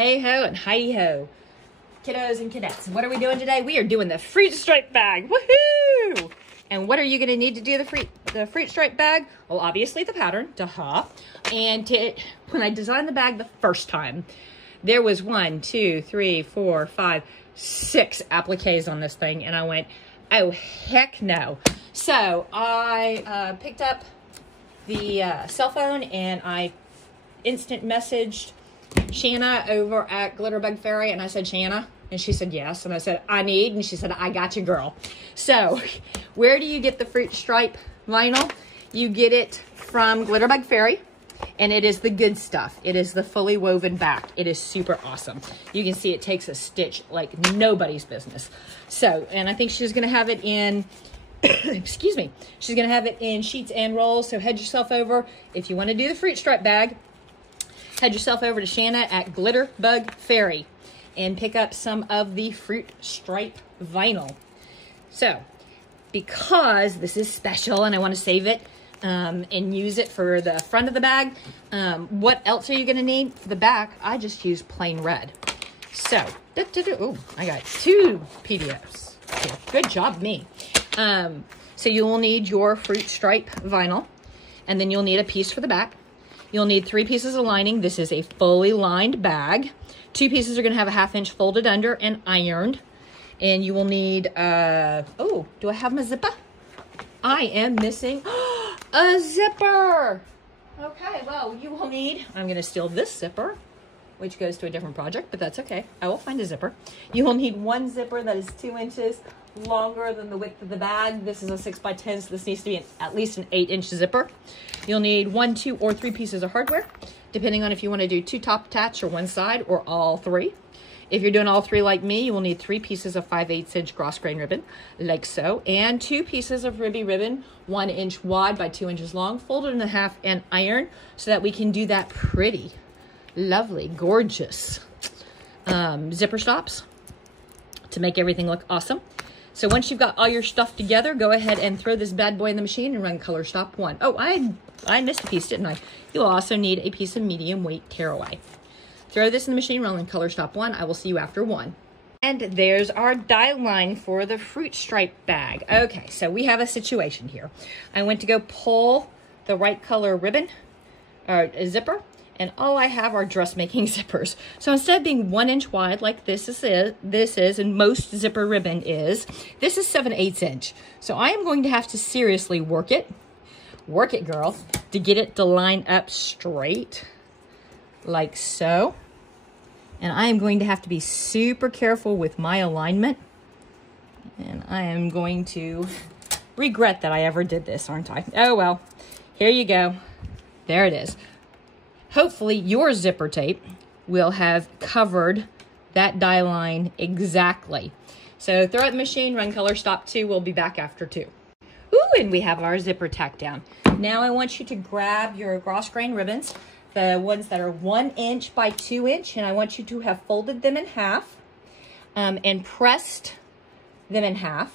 Hey ho and hi ho, kiddos and cadettes. What are we doing today? We are doing the fruit stripe bag. Woohoo! And what are you going to need to do the fruit stripe bag? Well, obviously the pattern, duh. And when I designed the bag the first time, there was 1, 2, 3, 4, 5, 6 appliques on this thing, and I went, oh heck no. So I picked up the cell phone and I instant messaged Shanna over at Glitterbug Fairy, and I said, Shanna? And she said, yes. And I said, I need, and she said, I got you, girl. So where do you get the fruit stripe vinyl? You get it from Glitterbug Fairy, and it is the good stuff. It is the fully woven back. It is super awesome. You can see it takes a stitch like nobody's business. So, and I think she's going to have it in, excuse me, she's going to have it in sheets and rolls. So head yourself over. If you want to do the fruit stripe bag, head yourself over to Shanna at Glitterbug Fairy and pick up some of the fruit stripe vinyl. So, because this is special and I want to save it and use it for the front of the bag, what else are you going to need for the back? I just use plain red. So, oh, I got 2 PDFs. Okay, good job, me. So you will need your fruit stripe vinyl, and then you'll need a piece for the back. You'll need 3 pieces of lining. This is a fully lined bag. 2 pieces are going to have a 1/2 inch folded under and ironed. And you will need, oh, do I have my zipper? I am missing a zipper. Okay, well, you will need, I'm going to steal this zipper, which goes to a different project, but that's okay. I will find a zipper. You will need 1 zipper that is 2 inches longer than the width of the bag. This is a 6x10, so this needs to be at least an 8-inch zipper. You'll need 1, 2, or 3 pieces of hardware, depending on if you want to do 2 top attach or 1 side or all 3. If you're doing all 3 like me, you will need 3 pieces of 5/8 inch cross grain ribbon, like so, and 2 pieces of ribby ribbon, 1 inch wide by 2 inches long, folded in half and iron, so that we can do that pretty, lovely, gorgeous zipper stops to make everything look awesome. So once you've got all your stuff together, go ahead and throw this bad boy in the machine and run color stop 1. Oh, I missed a piece, didn't I? You'll also need a piece of medium weight tearaway. Throw this in the machine, run color stop 1. I will see you after 1. And there's our die line for the fruit stripe bag. Okay, so we have a situation here. I went to go pull the right color ribbon, or a zipper, and all I have are dressmaking zippers. So instead of being 1 inch wide like this is, and most zipper ribbon is, this is 7/8 inch. So I am going to have to seriously work it, girl, to get it to line up straight, like so. And I am going to have to be super careful with my alignment. And I am going to regret that I ever did this, aren't I? Oh well, here you go. There it is. Hopefully your zipper tape will have covered that die line exactly. So throw it in the machine, run color stop 2. We'll be back after 2. Ooh, and we have our zipper tacked down. Now I want you to grab your cross grain ribbons, the ones that are 1 inch by 2 inch, and I want you to have folded them in half and pressed them in half.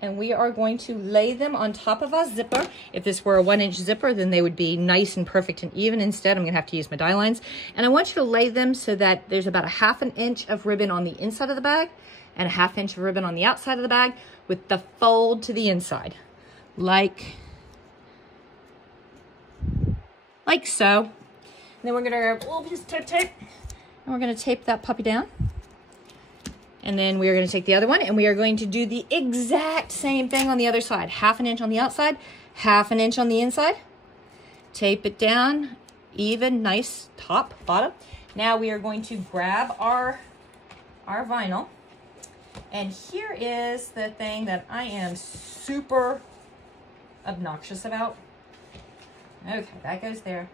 And we are going to lay them on top of our zipper. If this were a 1 inch zipper, then they would be nice and perfect and even. Instead, I'm gonna have to use my die lines. And I want you to lay them so that there's about a 1/2 inch of ribbon on the inside of the bag and a 1/2 inch of ribbon on the outside of the bag with the fold to the inside. Like so. And then we're gonna grab a little piece of tape and we're gonna tape that puppy down. And then we are going to take the other one and we are going to do the exact same thing on the other side. 1/2 inch on the outside, 1/2 inch on the inside. Tape it down, even, nice, top, bottom. Now we are going to grab our vinyl. And here is the thing that I am super obnoxious about. Okay, that goes there.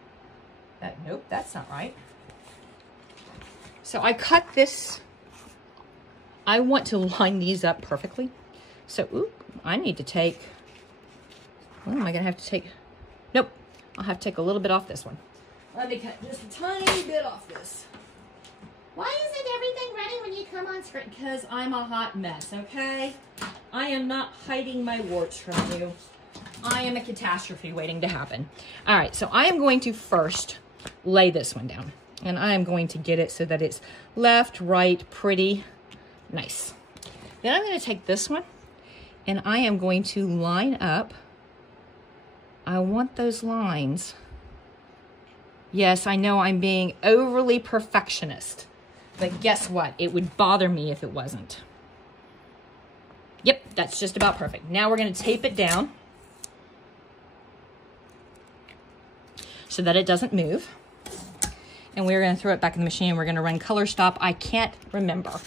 Nope, that's not right. So I cut this. I want to line these up perfectly. So, oop, I need to take, what am I gonna have to take? Nope, I'll have to take a little bit off this one. Let me cut just a tiny bit off this. Why isn't everything ready when you come on screen? Because I'm a hot mess, okay? I am not hiding my warts from you. I am a catastrophe waiting to happen. All right, so I am going to first lay this one down. And I am going to get it so that it's left, right, pretty, nice. Then I'm going to take this one and I am going to line up. I want those lines. Yes, I know I'm being overly perfectionist, but guess what? It would bother me if it wasn't. Yep, that's just about perfect. Now we're going to tape it down so that it doesn't move. And we're going to throw it back in the machine. We're going to run Color Stop. I can't remember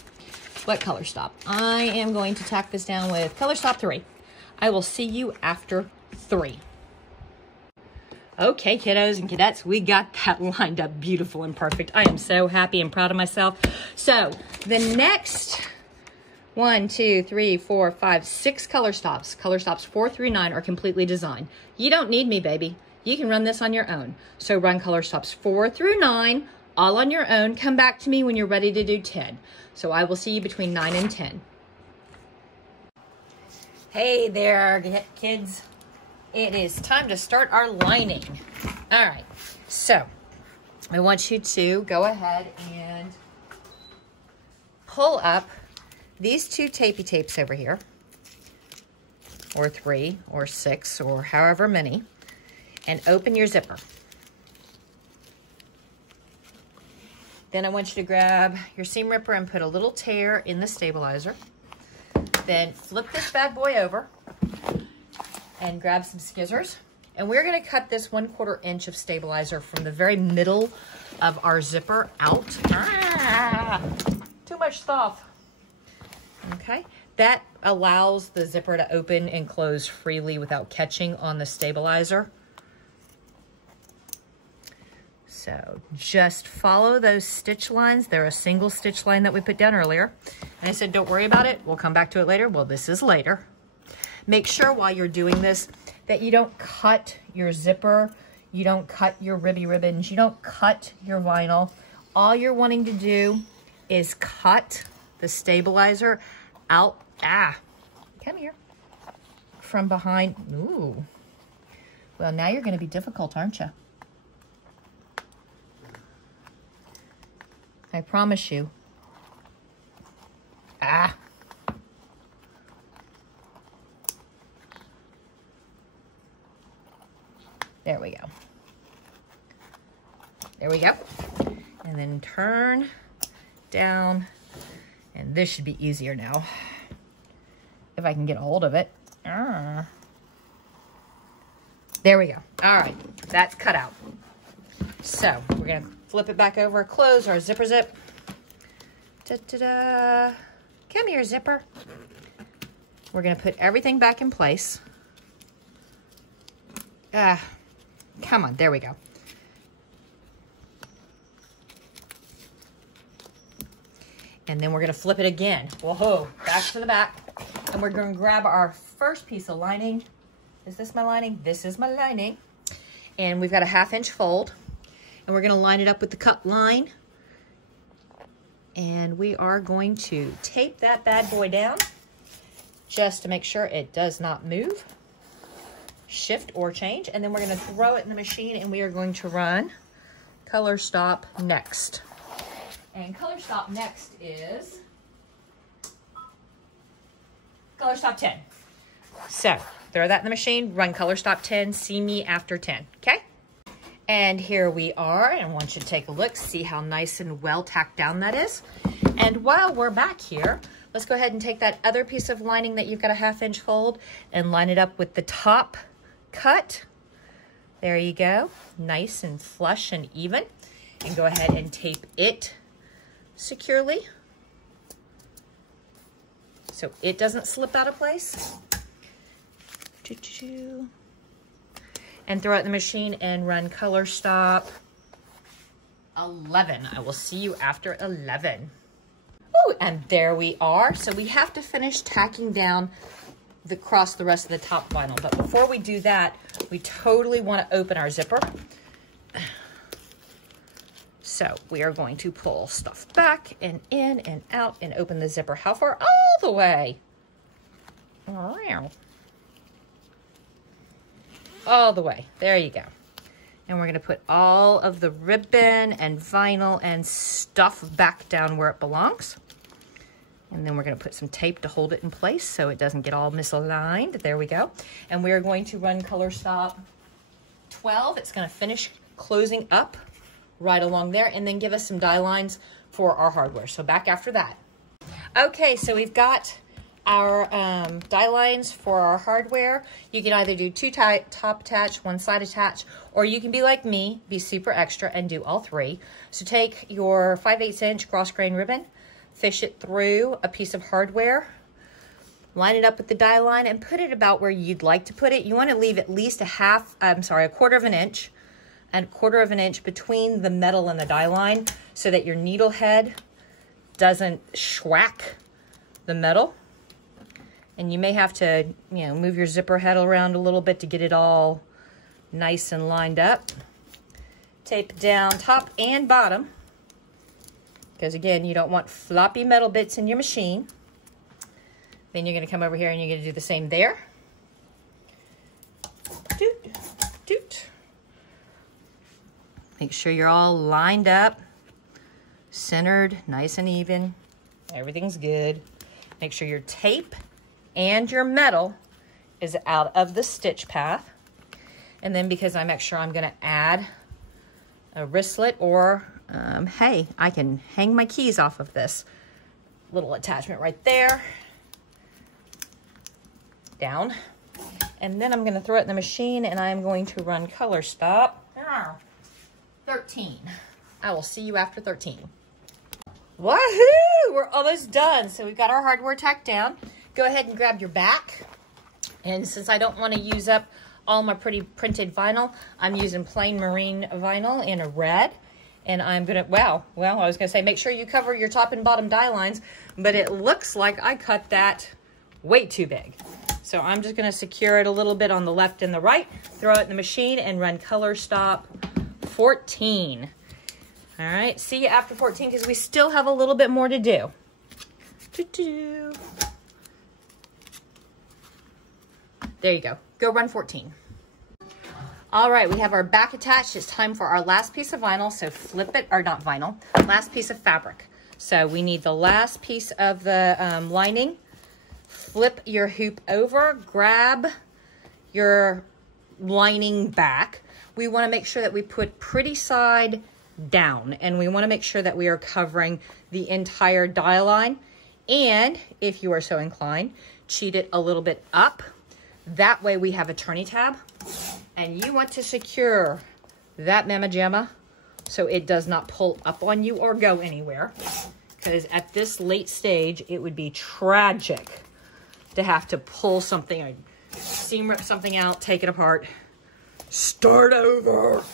what Color Stop. I am going to tack this down with Color Stop 3. I will see you after 3. Okay, kiddos and cadettes, we got that lined up beautiful and perfect. I am so happy and proud of myself. So the next 1, 2, 3, 4, 5, 6 color stops 4 through 9 are completely designed. You don't need me, baby. You can run this on your own. So run color stops 4 through 9 all on your own. Come back to me when you're ready to do 10. So I will see you between 9 and 10. Hey there, kids. It is time to start our lining. All right, so I want you to go ahead and pull up these 2 tapey tapes over here, or 3 or 6 or however many, and open your zipper. Then I want you to grab your seam ripper and put a little tear in the stabilizer. Then flip this bad boy over and grab some scissors. And we're gonna cut this 1/4 inch of stabilizer from the very middle of our zipper out. Too much stuff. Okay, that allows the zipper to open and close freely without catching on the stabilizer. So just follow those stitch lines. They're a single stitch line that we put down earlier. And I said, don't worry about it. We'll come back to it later. Well, this is later. Make sure while you're doing this that you don't cut your zipper. You don't cut your ribby ribbons. You don't cut your vinyl. All you're wanting to do is cut the stabilizer out. Come here. From behind. Ooh. Well, now you're going to be difficult, aren't you? I promise you. There we go. There we go. And then turn down. And this should be easier now. If I can get a hold of it. There we go. All right, that's cut out. So we're gonna flip it back over, close our zipper zip. Da-da-da. Come here, zipper. We're gonna put everything back in place. Come on, there we go. And then we're gonna flip it again. Whoa, back to the back. And we're gonna grab our first piece of lining. Is this my lining? This is my lining. And we've got a 1/2 inch fold. And we're gonna line it up with the cut line. And we are going to tape that bad boy down just to make sure it does not move, shift, or change. And then we're gonna throw it in the machine and we are going to run Color Stop next. And Color Stop next is Color Stop 10. So throw that in the machine, run Color Stop 10, see me after 10, okay? And here we are, and I want you to take a look, see how nice and well tacked down that is. And while we're back here, let's go ahead and take that other piece of lining that you've got a 1/2 inch fold and line it up with the top cut. There you go, nice and flush and even. And go ahead and tape it securely so it doesn't slip out of place. And throw it in the machine and run Color Stop 11. I will see you after 11. Oh, and there we are. So we have to finish tacking down across the rest of the top vinyl. But before we do that, we totally want to open our zipper. So we are going to pull stuff back and in and out and open the zipper. How far? All the way. All the way. There you go. And we're gonna put all of the ribbon and vinyl and stuff back down where it belongs. And then we're gonna put some tape to hold it in place so it doesn't get all misaligned. There we go. And we are going to run color stop 12. It's gonna finish closing up right along there and then give us some die lines for our hardware. So back after that. Okay, so we've got our die lines for our hardware. You can either do two top attach, one side attach, or you can be like me, be super extra and do all three. So take your 5/8 inch cross grain ribbon, fish it through a piece of hardware, line it up with the die line and put it about where you'd like to put it. You want to leave at least a quarter of an inch and quarter of an inch between the metal and the die line so that your needle head doesn't schwack the metal. And you may have to, you know, move your zipper head around a little bit to get it all nice and lined up. Tape it down top and bottom, because again, you don't want floppy metal bits in your machine. Then you're gonna come over here and you're gonna do the same there. Doot, doot. Make sure you're all lined up, centered, nice and even. Everything's good. Make sure your tape and your metal is out of the stitch path. And then because I'm extra, I'm gonna add a wristlet or, hey, I can hang my keys off of this little attachment right there. Down. And then I'm gonna throw it in the machine and I'm going to run color stop. 13. I will see you after 13. Woohoo! We're almost done. So we've got our hardware tacked down. Go ahead and grab your back. And since I don't want to use up all my pretty printed vinyl, I'm using plain marine vinyl in a red. And I'm gonna, well, I was gonna say, make sure you cover your top and bottom die lines, but it looks like I cut that way too big. So I'm just gonna secure it a little bit on the left and the right, throw it in the machine and run color stop 14. All right, see you after 14 because we still have a little bit more to do. There you go. Go run 14. All right, we have our back attached. It's time for our last piece of vinyl. So flip it, or not vinyl, last piece of fabric. So we need the last piece of the lining. Flip your hoop over, grab your lining back. We want to make sure that we put pretty side down, and we want to make sure that we are covering the entire die line. And if you are so inclined, cheat it a little bit up. That way we have a turny tab, and you want to secure that mamma jamma so it does not pull up on you or go anywhere, because at this late stage it would be tragic to have to pull something or seam rip something out, take it apart, start over.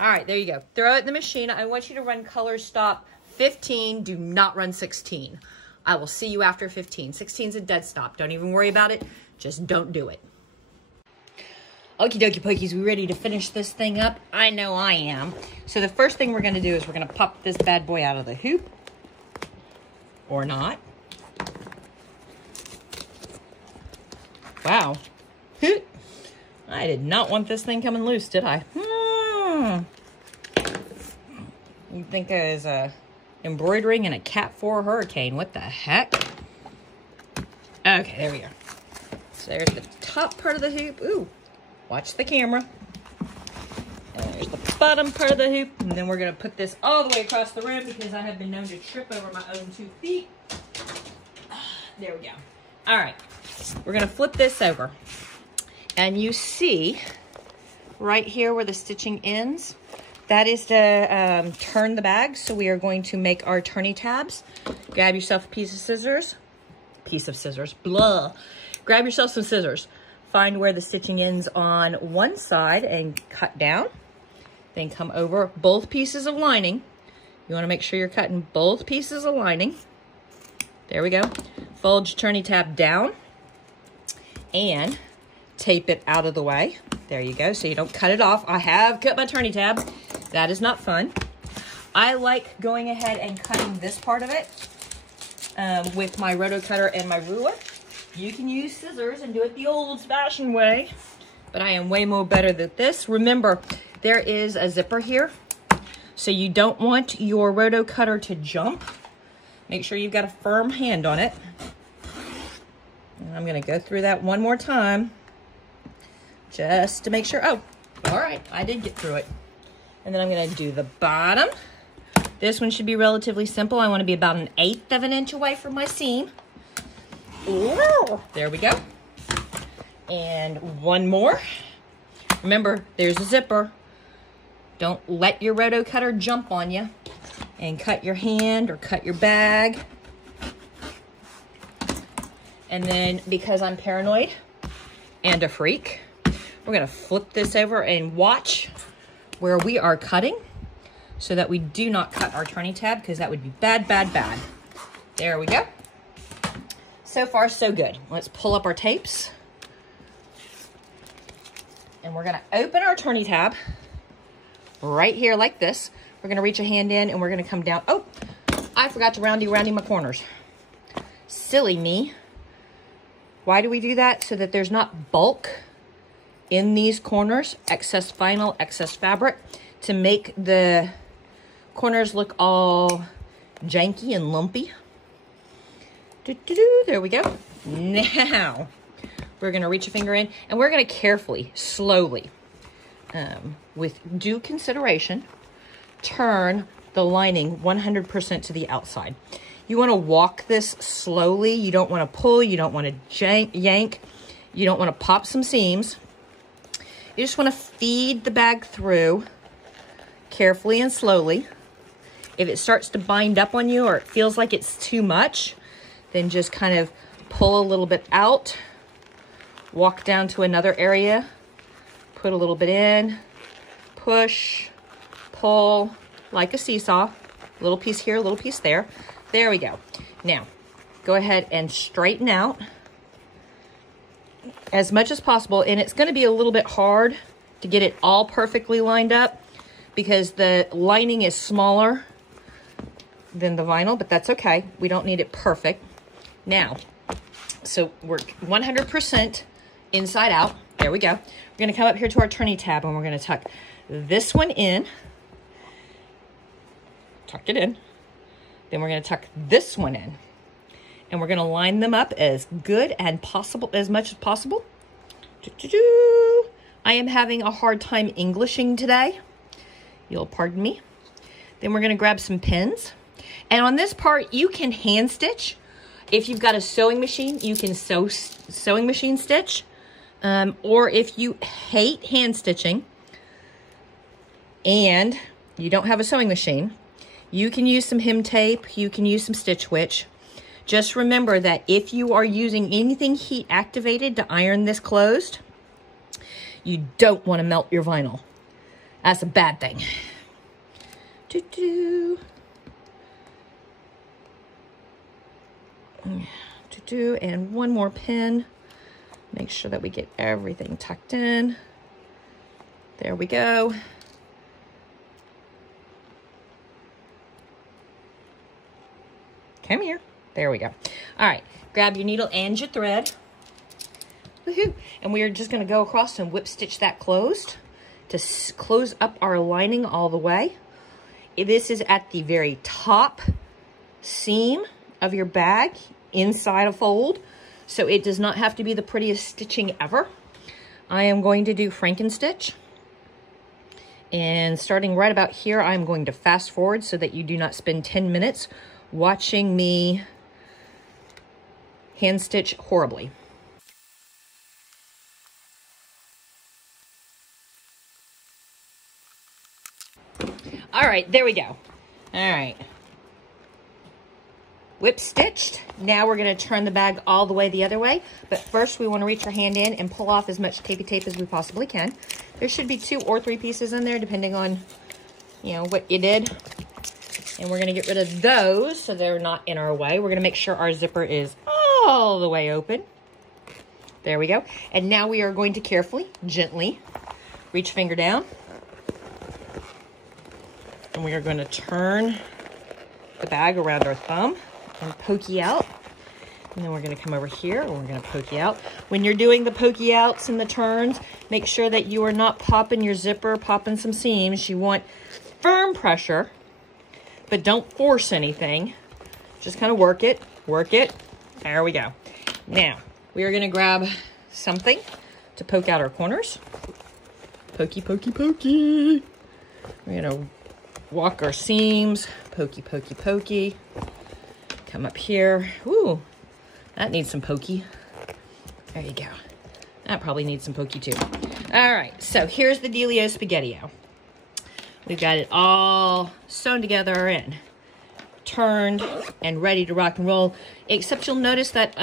All right, there you go. Throw it in the machine. I want you to run color stop 15. Do not run 16. I will see you after 15. 16 is a dead stop. Don't even worry about it. Just don't do it. Okie dokie pokies, we ready to finish this thing up? I know I am. So the first thing we're gonna do is we're gonna pop this bad boy out of the hoop. Or not. Wow. I did not want this thing coming loose, did I? You think I was embroidering in a Cat 4 Hurricane. What the heck? Okay, there we go. So there's the top part of the hoop. Ooh, watch the camera. And there's the bottom part of the hoop. And then we're going to put this all the way across the room because I have been known to trip over my own 2 feet. There we go. All right. We're going to flip this over. And you see right here where the stitching ends, that is to turn the bag. So we are going to make our turny tabs. Grab yourself a piece of scissors. Blah. Grab yourself some scissors. Find where the stitching ends on one side and cut down. Then come over both pieces of lining. You want to make sure you're cutting both pieces of lining. There we go. Fold your turny tab down and tape it out of the way. There you go, so you don't cut it off. I have cut my turny tabs. That is not fun. I like going ahead and cutting this part of it with my roto cutter and my ruler. You can use scissors and do it the old-fashioned way, but I am way more better than this. Remember, there is a zipper here. So you don't want your roto cutter to jump. Make sure you've got a firm hand on it. And I'm gonna go through that one more time just to make sure. Oh, all right, I did get through it. And then I'm gonna do the bottom. This one should be relatively simple. I wanna be about 1/8 of an inch away from my seam. Ooh, there we go. And one more. Remember, there's a zipper. Don't let your roto cutter jump on you and cut your hand or cut your bag. And then, because I'm paranoid and a freak, we're gonna flip this over and watch where we are cutting so that we do not cut our turning tab, because that would be bad, bad, bad. There we go. So far, so good. Let's pull up our tapes. And we're gonna open our turning tab right here like this. We're gonna reach a hand in and we're gonna come down. Oh, I forgot to roundy my corners. Silly me. Why do we do that? So that there's not bulk in these corners, excess vinyl, excess fabric, to make the corners look all janky and lumpy. There we go. Now, we're gonna reach a finger in and we're gonna carefully, slowly, with due consideration, turn the lining 100% to the outside. You wanna walk this slowly. You don't wanna pull, you don't wanna yank, you don't wanna pop some seams. You just wanna feed the bag through carefully and slowly. If it starts to bind up on you or it feels like it's too much, then just kind of pull a little bit out, walk down to another area, put a little bit in, push, pull, like a seesaw, a little piece here, a little piece there. There we go. Now, go ahead and straighten out as much as possible. And it's gonna be a little bit hard to get it all perfectly lined up because the lining is smaller than the vinyl, but that's okay. We don't need it perfect. Now, so we're 100% inside out. There we go. We're gonna come up here to our turning tab and we're gonna tuck this one in. Tuck it in. Then we're gonna tuck this one in. And we're gonna line them up as good and possible, as much as possible. I am having a hard time Englishing today. You'll pardon me. Then we're gonna grab some pins. And on this part, you can hand stitch. If you've got a sewing machine, you can sewing machine stitch. Or if you hate hand stitching and you don't have a sewing machine, you can use some hem tape, you can use some Stitch Witch. Just remember that if you are using anything heat activated to iron this closed, you don't want to melt your vinyl. That's a bad thing. And one more pin. Make sure that we get everything tucked in. There we go. Come here. There we go. All right, grab your needle and your thread. Woohoo! And we are just going to go across and whip stitch that closed to close up our lining all the way. This is at the very top seam of your bag inside a fold, so it does not have to be the prettiest stitching ever. I am going to do Frankenstitch. And starting right about here, I'm going to fast forward so that you do not spend 10 minutes watching me hand stitch horribly. All right, there we go. All right. Whip stitched. Now we're going to turn the bag all the way the other way. But first we want to reach our hand in and pull off as much tapey tape as we possibly can. There should be 2 or 3 pieces in there depending on, you know, what you did. And we're going to get rid of those so they're not in our way. We're going to make sure our zipper is all the way open. There we go. And now we are going to carefully, gently reach finger down. And we are going to turn the bag around our thumb and pokey out. And then we're going to come over here and we're going to pokey out. When you're doing the pokey outs and the turns, make sure that you are not popping your zipper, popping some seams. You want firm pressure, but don't force anything. Just kind of work it, work it. There we go. Now, we are going to grab something to poke out our corners. Pokey, pokey, pokey. We're going to walk our seams. Pokey, pokey, pokey. Come up here. Ooh, that needs some pokey. There you go. That probably needs some pokey too. All right, so here's the Dealio Spaghetti-O. We've got it all sewn together and turned and ready to rock and roll, except you'll notice that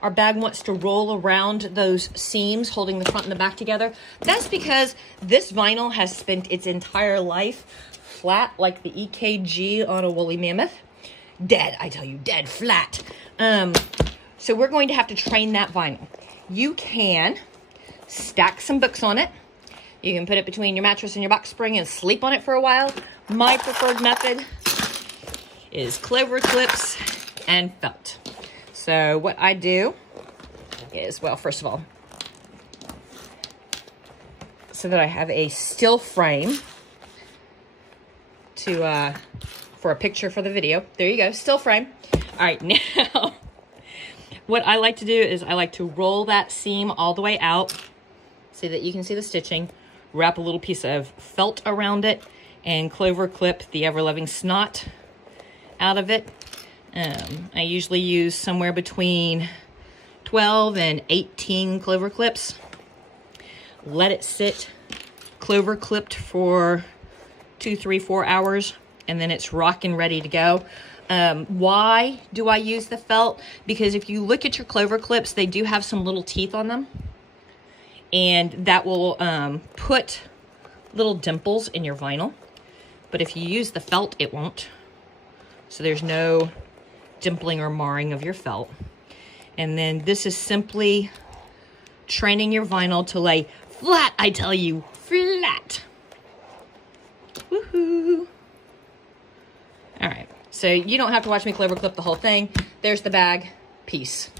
our bag wants to roll around those seams holding the front and the back together. That's because this vinyl has spent its entire life flat like the EKG on a woolly mammoth. Dead, I tell you, dead flat. So we're going to have to train that vinyl. You can stack some books on it. You can put it between your mattress and your box spring and sleep on it for a while. My preferred method is clover clips and felt. So what I do is, well, first of all, so that I have a still frame to for a picture for the video. There you go, still frame. All right, now what I like to do is I like to roll that seam all the way out so that you can see the stitching, wrap a little piece of felt around it, and clover clip the ever-loving snot out of it. I usually use somewhere between 12 and 18 clover clips. Let it sit clover clipped for 2, 3, 4 hours, and then it's rocking ready to go. Why do I use the felt? Because if you look at your clover clips, they do have some little teeth on them, and that will put little dimples in your vinyl. But if you use the felt, it won't. So there's no dimpling or marring of your felt. And then this is simply training your vinyl to lay flat, I tell you, flat. Woohoo! All right, so you don't have to watch me clover clip the whole thing. There's the bag. Peace.